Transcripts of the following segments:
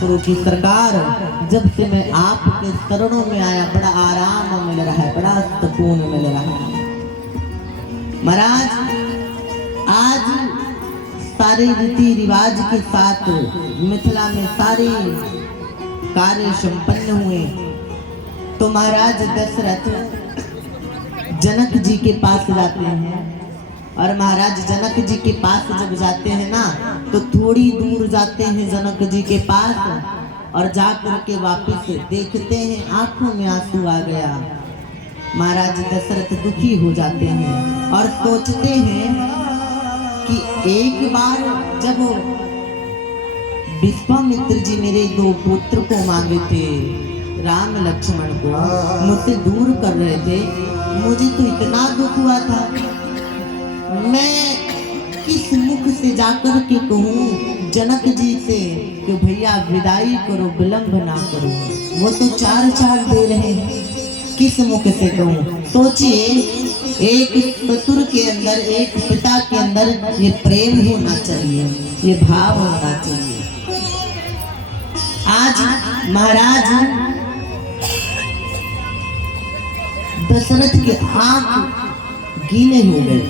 करो कि सरकार जब से मैं आपके चरणों में आया बड़ा आराम मिल रहा है, बड़ा सुकून मिल रहा है। महाराज आज सारे रीति रिवाज के साथ मिथिला में सारे कार्य संपन्न हुए। तो महाराज दशरथ जनक जी के पास जाते हैं और महाराज जनक जी के पास जब जाते हैं ना तो थोड़ी दूर जाते हैं जनक जी के पास और जाकर के वापस देखते हैं आंखों में आंसू आ गया। महाराज दशरथ दुखी हो जाते हैं और सोचते हैं कि एक बार जब विश्वामित्र जी मेरे 2 पुत्र को मांगे थे, राम लक्ष्मण को मुझसे दूर कर रहे थे, मुझे तो इतना दुख हुआ था। मैं किस मुख से जाकर के कहूँ जनक जी से कि भैया विदाई करो, विलंब ना करो। वो तो 4 दे रहे हैं, किस मुख से कहूँ। सोचिए एक ससुर के अंदर, एक पिता के अंदर ये प्रेम होना चाहिए, ये भाव होना चाहिए। आज महाराज दशरथ के आंख गीले हो गए,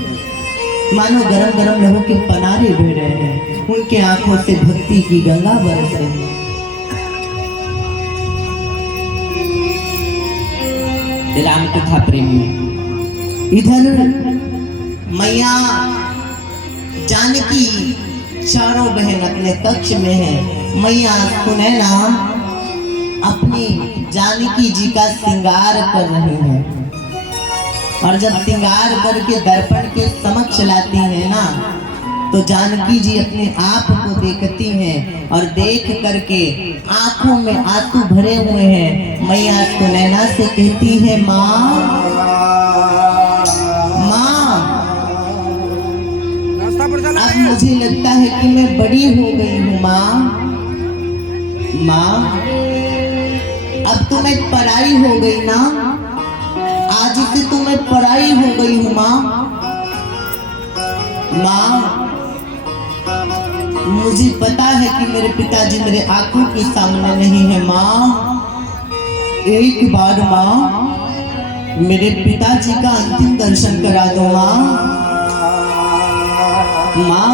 मानो गरम गरम लहू के पनारे बह रहे हैं। उनके आंखों से भक्ति की गंगा बरस रही है। राम कथा प्रेमी इधर मैया जानकी चारों बहन अपने कक्ष में है। मैया सुनैना अपनी जानकी जी का श्रृंगार कर रही है और जब श्रृंगार करके दर्पण के समक्ष लाती है ना तो जानकी जी अपने आप को देखती हैं और देख करके आंखों में आंसू भरे हुए हैं। मैया सुनैना से कहती है, माँ अब मुझे लगता है कि मैं बड़ी हो गई हूँ। माँ अब तो मैं पराई हो गई ना, आज से तो मैं पराई हो गई हूँ। माँ मुझे पता है कि मेरे पिताजी मेरे आंखों के सामने नहीं है। माँ एक बार माँ मेरे पिताजी का अंतिम दर्शन करा दो। माँ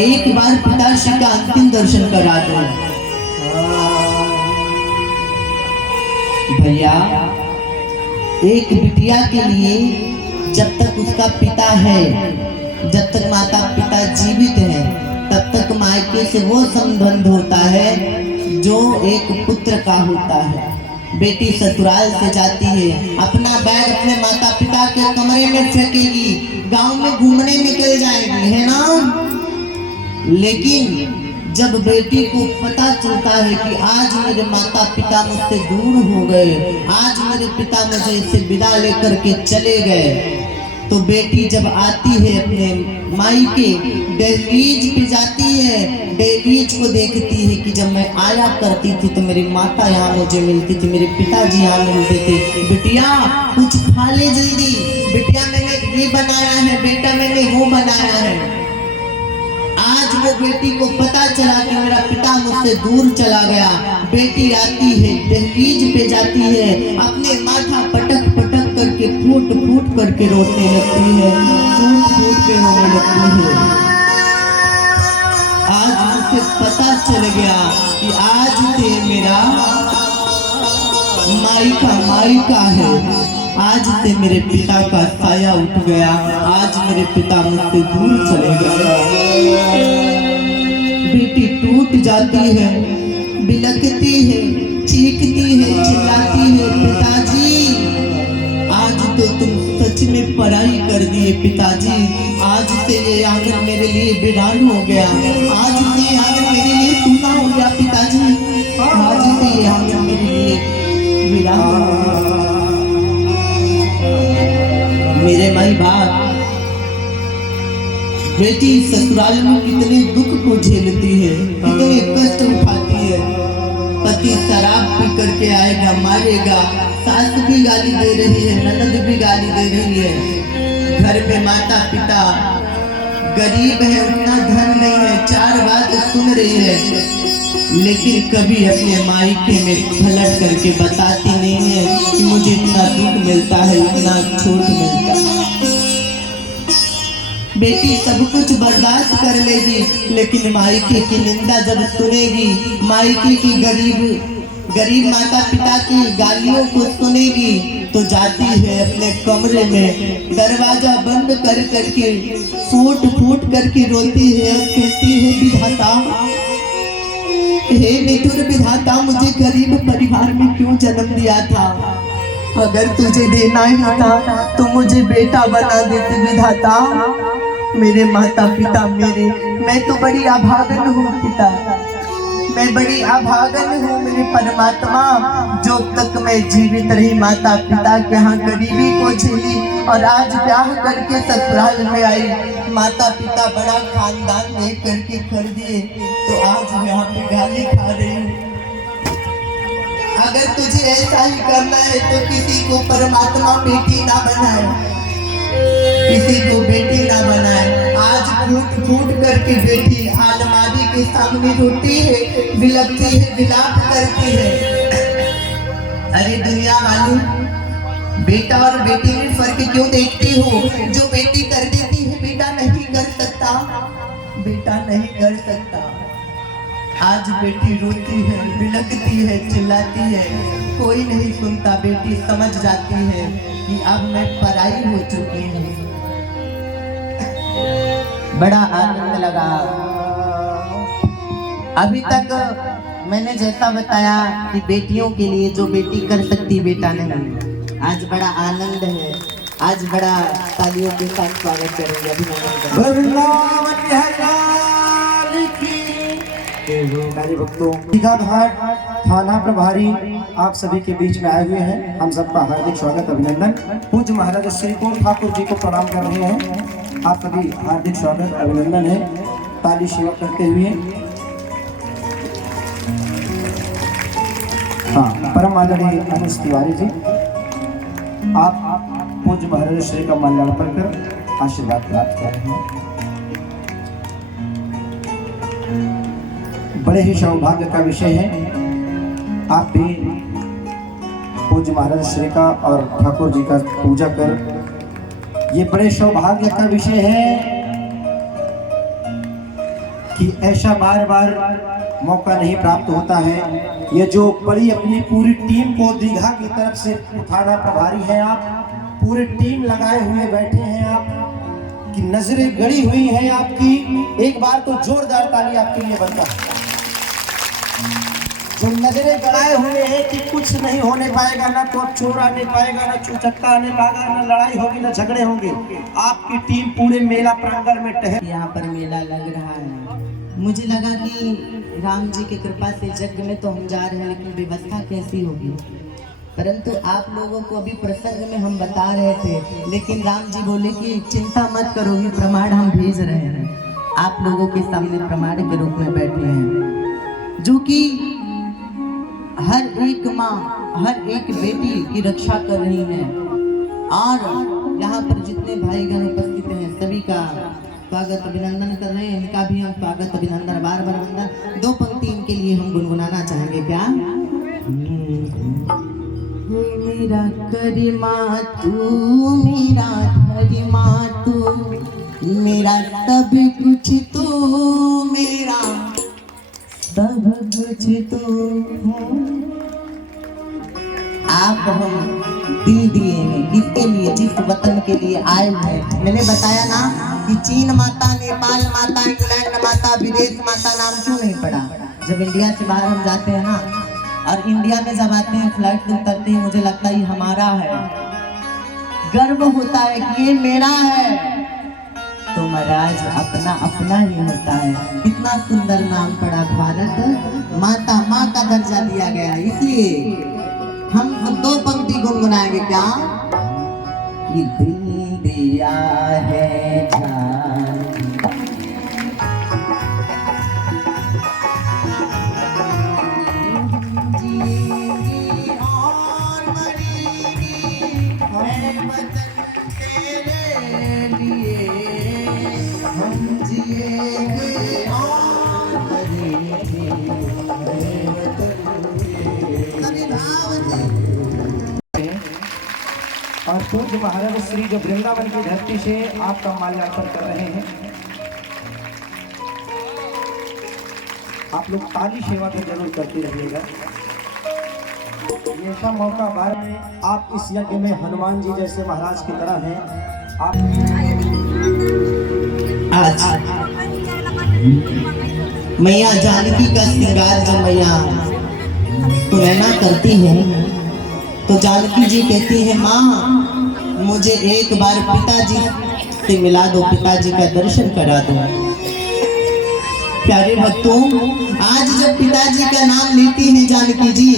एक बार पिताजी का अंतिम दर्शन करा दो। भैया एक बिटिया के लिए जब तक उसका पिता है, जब तक माता पिता जीवित हैं, तब तक मायके से वो संबंध होता है जो एक पुत्र का होता है। बेटी ससुराल से जाती है, अपना बैग अपने माता पिता के कमरे में फेंकेगी, गांव में घूमने निकल जाएगी, है ना। लेकिन जब बेटी को पता चलता है कि आज मेरे माता पिता मुझसे दूर हो गए, आज मेरे पिता मुझे इसे विदा लेकर के चले गए, तो बेटी जब आती है अपने मायके, दहलीज पे जाती है, दहलीज को देखती है कि जब मैं आया करती थी तो मेरी माता यहाँ मुझे मिलती थी, मेरे पिताजी यहाँ मिलते थे। बिटिया कुछ खा ले जल्दी, बिटिया मैंने ये बनाया है, बेटा मैंने वो बनाया है। आज वो बेटी को पता चला कि मेरा पिता मुझसे दूर चला गया। बेटी आती है, दहलीज पे जाती है, अपने माथा पटक पटक करके फूट फूट करके रोने लगती है, फूट फूट के रोने लगती है। आज मुझे पता चल गया कि आज से मेरा मायका है, आज से मेरे पिता का साया उठ गया, आज मेरे पिता मुझसे दूर चले गए। बेटी टूट जाती है, बिलखती है, चीखती है, चिल्लाती है, पिताजी आज तो तुम सच में पराई कर दिए। पिताजी आज से ये आंगन मेरे लिए वीरान हो गया, आज से ये आंगन मेरे लिए सूना हो गया। पिताजी आज से ये आंगन मेरे लिए वीरान हो गया। मेरे माई बाप, बेटी ससुराल में कितने दुख को झेलती है, कितने कष्ट उठाती है। पति शराब पी करके आएगा, मारेगा, सास भी गाली दे रही है, ननद भी गाली दे रही है। घर में माता पिता गरीब है, उतना धन नहीं है, 4 बात सुन रही है, लेकिन कभी अपने मायके में पलट करके बताती नहीं है कि मुझे इतना दुख मिलता है, इतना छूट मिलता है। बेटी सब कुछ बर्दाश्त कर लेगी, लेकिन मायके की निंदा जब सुनेगी, मायके की गरीब माता पिता की गालियों को सुनेगी, तो जाती है अपने कमरे में, दरवाजा बंद कर करके फूट फूट करके रोती है और कहती है, विधाता, हे निठुर विधाता, मुझे गरीब परिवार में क्यों जन्म दिया था? अगर तुझे देना ही था तो मुझे बेटा बना देती विधाता। मेरे माता पिता मैं तो बड़ी अभागन हूँ पिता, मैं बड़ी अभागन हूँ मेरे परमात्मा। जो तक मैं जीवित रही माता पिता के यहाँ गरीबी को झेली, और आज ब्याह करके ससुराल में आई, माता पिता बड़ा खानदान दे करके कर दिए, तो आज मैं यहाँ पे गाली खा रही हूँ। अगर तुझे ऐसा ही करना है तो किसी को परमात्मा बेटी ना बनाए, किसी को बेटी ना बनाए। आज फूट फूट करके बेटी अलमारी के सामने रोती है, बिलखती है, विलाप करती है। अरे दुनिया वालों, बेटा और बेटी में फर्क क्यों देखती हो? जो बेटी कर देती है बेटा नहीं कर सकता, बेटा नहीं कर सकता। आज बेटी रोती है, बिलखती है, चिल्लाती है, कोई नहीं सुनता। बेटी समझ जाती है कि अब मैं पराई हो चुकी हूँ। बड़ा आनंद लगा। अभी तक मैंने जैसा बताया कि बेटियों के लिए जो बेटी कर सकती बेटा नहीं, आज बड़ा आनंद है। आज बड़ा तालियों के साथ स्वागत करेंगे, अभिनंदन। मेरे भक्तों, दीघा घाट थाना प्रभारी आप सभी के बीच में आए हुए हैं, हम सबका हार्दिक स्वागत अभिनंदन। पूज्य महाराज श्री को ठाकुर जी को प्रणाम कर रहे हैं, आप सभी हार्दिक स्वागत अभिनंदन है। ताली सेवा करते हुए हाँ, परम आदरणीय अनुज तिवारी जी, आप पूज्य महाराज श्री का माल्यार्पण कर आशीर्वाद प्राप्त कर रहे हैं। बड़े ही सौभाग्य का विषय है, आप भी पूज्य महाराज श्री का और ठाकुर जी का पूजा कर, ये बड़े सौभाग्य का विषय है कि ऐसा बार बार मौका नहीं प्राप्त होता है। ये जो बड़ी अपनी पूरी टीम को दीघा की तरफ से थाना प्रभारी हैं आप, पूरी टीम लगाए हुए बैठे हैं आप, कि नजरें गड़ी हुई हैं आपकी। एक बार तो जोरदार ताली आपके लिए बनता है। जो नजरें गड़ाए हुए हैं कि कुछ नहीं होने पाएगा, ना तो अब चोर आने पाएगा, ना चूचक्का आने पाएगा, ना लड़ाई होगी, ना झगड़े होंगे। आपकी टीम पूरे मेला प्रांगण में टहल। यहाँ पर मेला लग रहा है। मुझे लगा कि राम जी की कृपा से यज्ञ में तो हम जा रहे हैं, लेकिन व्यवस्था कैसी होगी? परंतु आप लोगों को अभी प्रसंग में हम बता रहे थे, लेकिन राम जी बोले कि चिंता मत करो, ये प्रमाण हम भेज रहे हैं। आप लोगों के सामने प्रमाण के रूप में बैठे हैं, जो कि हर एक माँ, हर एक बेटी की रक्षा कर रही है। और यहाँ पर जितने भाईगण उपस्थित हैं सभी का स्वागत अभिनंदन कर रहे हैं। इनका भी हम स्वागत अभिनंदन बार बार वंदन। दो पंक्ति इनके लिए हम गुनगुनाना चाहेंगे। क्या? मेरा करिमा तू, मेरा धरिमा तू, मेरा सब कुछ तू, मेरा सब कुछ तू। आप हम दिल दिए हैं किसके लिए? जिस वतन के लिए आए हैं। मैंने बताया ना कि चीन माता, नेपाल माता, इंग्लैंड माता, विदेश माता नाम क्यों नहीं पड़ा? जब इंडिया से बाहर हम जाते हैं ना, और इंडिया में जब आते हैं फ्लाइट से उतरते हैं, मुझे लगता है ये हमारा है, गर्व होता है कि ये मेरा है। तो महाराज अपना अपना ही होता है। कितना सुंदर नाम पड़ा भारत माता, माँ का दर्जा दिया गया। इसलिए हम दो पंक्ति गुनगुनाएंगे। क्या? ये दिल दिया है जान, जिएगी और मरेगी है वतन के लिए, हम जिएंगे और मरेंगे पूज्य महाराज श्री जो वृंदावन की धरती से आपका माल्यार्पण कर रहे हैं। आप लोग ताली सेवा तो जरूर करते रहिएगा। ये ऐसा मौका बार में आप इस यज्ञ में हनुमान जी जैसे महाराज की तरह हैं। आप आज मैया जानकी का श्रृंगार जब मैया सुनैना करती है तो जानकी जी कहती है, माँ मुझे एक बार पिताजी से मिला दो, पिताजी का दर्शन करा दो। प्यारे भक्तों, आज जब पिताजी का नाम लेती है जानकी जी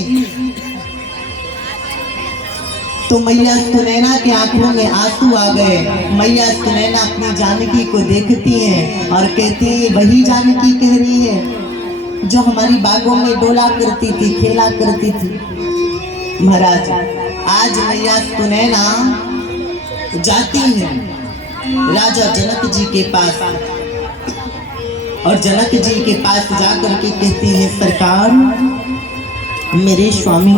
तो मैया सुनैना की आंखों में आंसू आ गए। मैया सुनैना अपनी जानकी को देखती हैं और कहती है, वही जानकी कह रही है जो हमारी बागों में डोला करती थी, खेला करती थी। महाराज, आज मैया सुनैना जाती है राजा जनक जी के पास और जनक जी के पास जाकर के कहती है, सरकार मेरे स्वामी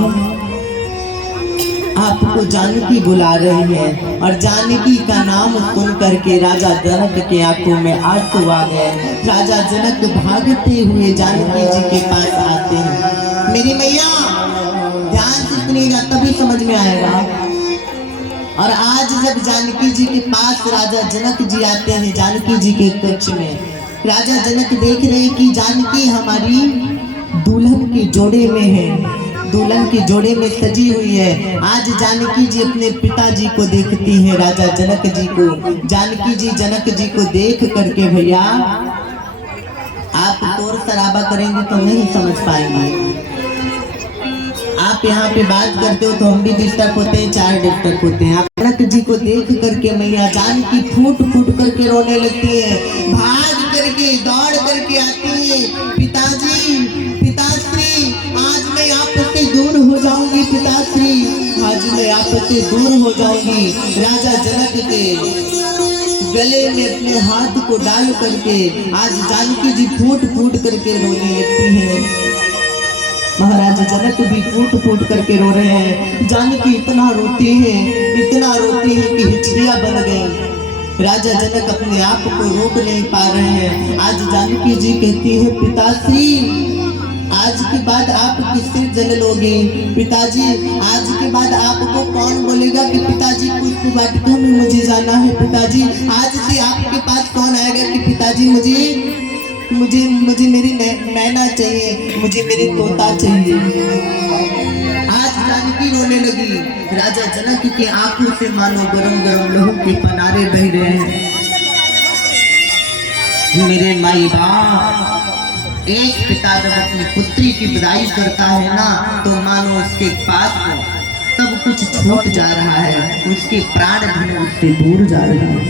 आपको जानकी बुला रही है। और जानकी का नाम सुन करके राजा जनक के आंखों में आंसू आ गए। राजा जनक भागते हुए जानकी जी के पास आते हैं। मेरी मैया ध्यान से सुनिएगा तभी समझ में आएगा। और आज जब जानकी जी के पास राजा जनक जी आते हैं जानकी जी के कक्ष में, राजा जनक देख रहे हैं कि जानकी हमारी दुल्हन के जोड़े में है, दुल्हन के जोड़े में सजी हुई है। आज जानकी जी अपने पिताजी को देखती है, राजा जनक जी को। जानकी जी जनक जी को देख करके, भैया आप तोड़ शराबा करेंगे तो नहीं समझ पाएंगे। आप यहाँ पे बात करते हो तो हम भी डिस्टर्ब होते हैं, चार डिस्टर्ब होते हैं। आप जनक जी को देख करके मैया जानकी फूट फूट करके रोने लगती है, भाग करके दौड़ करके आती है, पिताजी पिताश्री आज मैं आपसे दूर हो जाऊंगी, पिताश्री आज मैं आपसे दूर हो जाऊंगी। राजा जनक के गले में अपने हाथ को डाल करके आज जानकी जी फूट फूट करके रोने लगती है। महाराज जनक भी फूट फूट करके रो रहे हैं। जानकी इतना रोती है कि हिचकियां बन गई। राजा जनक अपने आप को रोक नहीं पा रहे हैं। आज जानकी जी कहती है, पिताश्री आज के बाद आप किससे जल लोगे? पिताजी आज के बाद आपको कौन बोलेगा कि पिताजी पुष्प वाटिका में मुझे जाना है? पिताजी आज से आपके पास कौन आएगा कि पिताजी मुझे मेरी मैना चाहिए, मुझे मेरे तोता चाहिए। आज जानकी रोने लगी। राजा जनक के आंखों से मानो गरम गरम लहू के पनारे बह रहे हैं। मेरे माई बाप, एक पिता जब अपनी पुत्री की विदाई करता है ना तो मानो उसके पास सब कुछ छूट जा रहा है, उसके प्राण भी उससे दूर जा रहे हैं।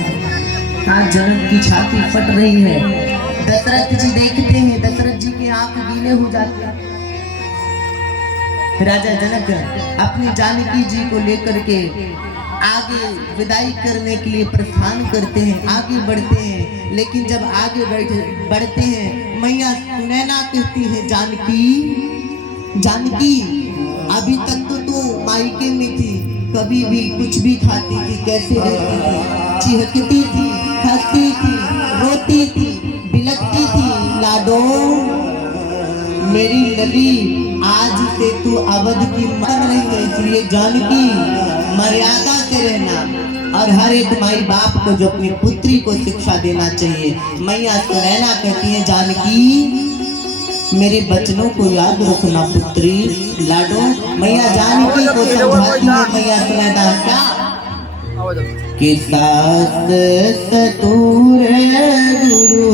आज जनक की छाती फट रही है। दशरथ जी देखते हैं, दशरथ जी के आंख गीले हो जाते हैं। राजा जनक अपनी जानकी जी को लेकर के आगे विदाई करने के लिए प्रस्थान करते हैं, आगे बढ़ते हैं। लेकिन जब आगे बढ़ते हैं, मैया सुनैना कहती है, जानकी अभी तक तो तू मायके में थी, कभी भी कुछ भी खाती थी, कैसे रहती थी, चिहकती थी, हंसती थी, रोती थी, बिलकती थी। लाडो मेरी लली, आज से तू अवध की मन नहीं है, इसलिए जानकी मर्यादा से रहना। और हर एक माई बाप को जो अपनी पुत्री को शिक्षा देना चाहिए। मैया सुनैना कहती है, जानकी मेरे बचनों को याद रखना पुत्री। लाडो मैया जानकी को समझाती है। मैया सुनैना क्या कि सास ससुर गुरु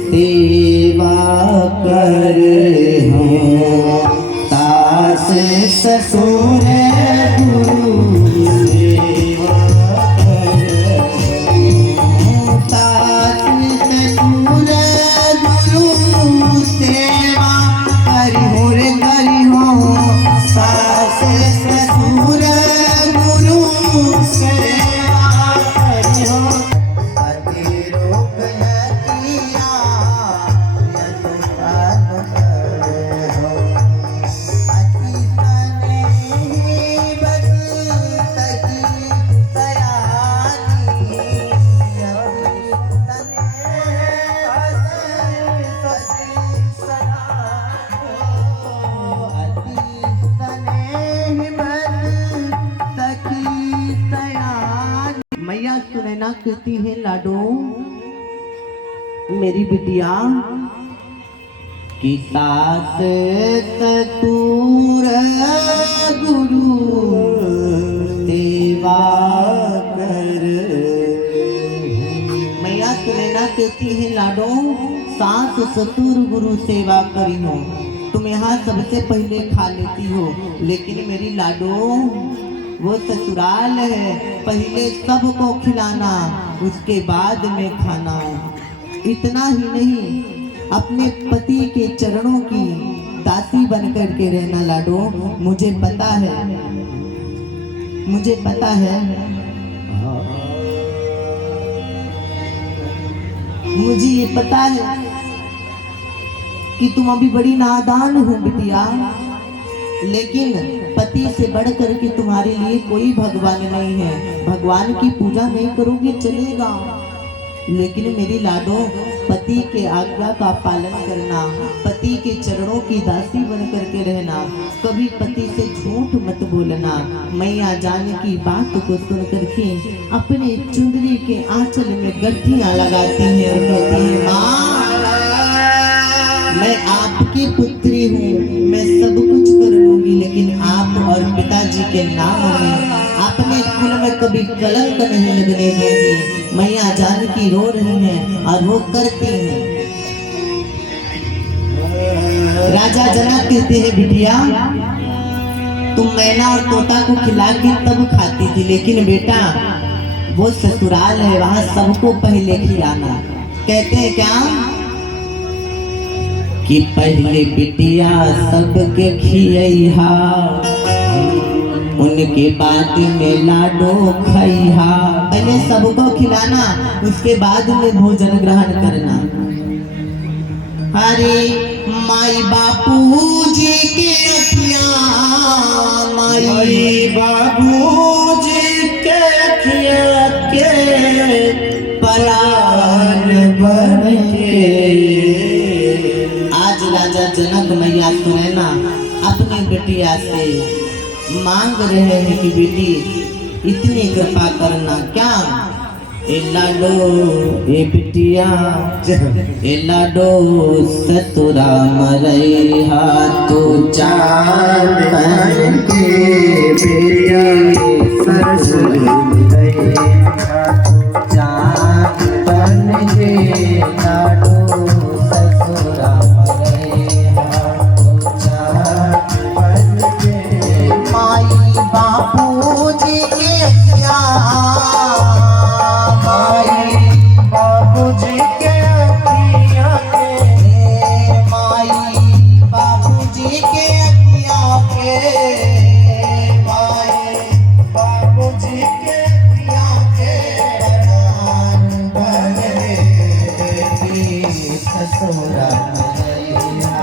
सेवा कर हो, सास ससुर गुरु सेवा कर हो, सास ससुर गुरु सेवा करी हो रे करी हो, सास ससुर गुरु सेवा करी हो। कहती है लाडो मेरी बिटिया कि सास ससुर गुरु सेवा कर। मैया सुनैना कहती है लाडो सास ससुर गुरु सेवा करी हो, तुम यहाँ सबसे पहले खा लेती हो, लेकिन मेरी लाडो वो ससुराल है, पहले सबको खिलाना उसके बाद में खाना। इतना ही नहीं अपने पति के चरणों की दासी बनकर के रहना लाडो। मुझे पता है मुझे ये पता है कि तुम अभी बड़ी नादान हो बिटिया, लेकिन पति से बढ़कर के तुम्हारे लिए कोई भगवान नहीं है। भगवान की पूजा नहीं करोगे चलेगा, लेकिन मेरी लाडो पति के आज्ञा का पालन करना, पति के चरणों की दासी बन करके रहना, कभी पति से झूठ मत बोलना। मैया जान की बात को सुन करके अपने चुंदरी के आंचल में गठियां लगाती है और कहती है माँ मैं आपकी पुत्री हूँ, मैं सब कुछ कर लूंगी, लेकिन आप और पिताजी के नाम में अपने कुल में कभी कलंक नहीं लगने देंगी। मैया जानकी रो रही हैं और वो करती हैं। राजा जनक कहते हैं बिटिया तुम मैना और तोता को खिला के तब खाती थी, लेकिन बेटा वो ससुराल है, वहाँ सबको पहले खिलाना। कहते हैं क्या कि पहले बिटिया सबके खियहा, उनके बाद में लाडो खइहा। पहले सबको खिलाना, उसके बाद में भोजन ग्रहण करना। अरे माई बापू जी के अखियां, माई बाबू जी के अखियां के परान बन के। आज राजा जनक मैया सुनैना अपनी बिटिया से मांग रहे हैं कि बेटी इतनी कृपा करना। क्या ए लाडो ए बिटिया ए लाडो सतुरा मरैहा तो चांद बन के बेटिया सरसुर मरैहा तो चांद बन के लाडो सतुरा मरैहा तो चांद बन के। माई बापू जी के क्या, माई बापू जी के अखियां के, माई बापू जी के अखियां के, माई बापू जी के अखियां के बरहान बने बेटी ससुरा मरैहा।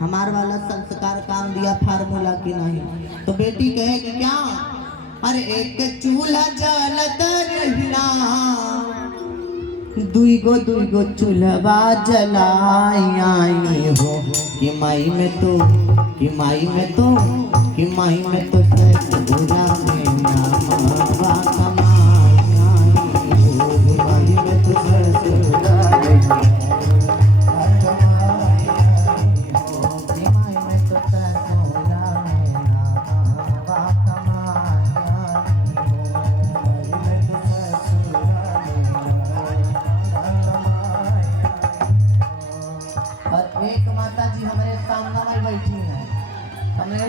हमार वाला संस्कार काम दिया फार्मूला की नहीं। तो बेटी कहे कि क्या, अरे एक चूल्हा जलत रहिला, दुई गो चूल्हा जलाई हो कि माई में तो ससुरा में नामवा कमाई हो, माई में तो ससुरा में नामवा कमाई।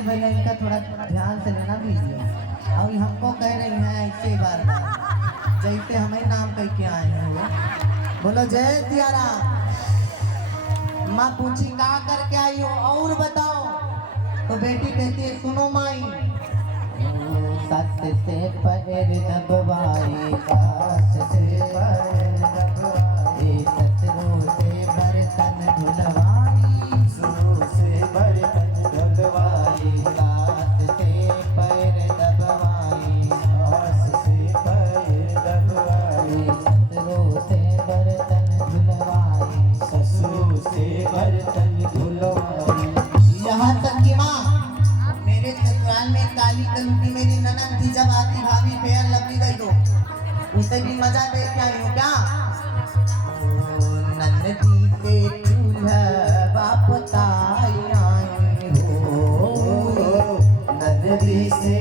भैया इनका थोड़ा ध्यान से लेना दीजिए। और हमको कह रही हैं ऐसे बार बार जैसे हमें नाम कह के आए हैं। बोलो जय सिया राम। माँ पूछी का करके आई हो और बताओ, तो बेटी कहती है सुनो माई, सस से पैर दबवाई, सास से पैर दबवाई, ससुर से बर्तन धुलवाई, ससुर से बर्तन धुलवाई, सास से पैर दबवाई, सास से पैर दबवाई, ससुर से बर्तन धुलवाई, ससुर से बर्तन धुलवाई। यहाँ तक कि माँ मेरे ससुराल में काली कलुटी मेरी ननद थी, जब आती भाभी फेयर लवली गई तो उसे भी मजा दे के आई हो क्या। नन्दी के चूल्हा बाप ताई आई हो, नदी से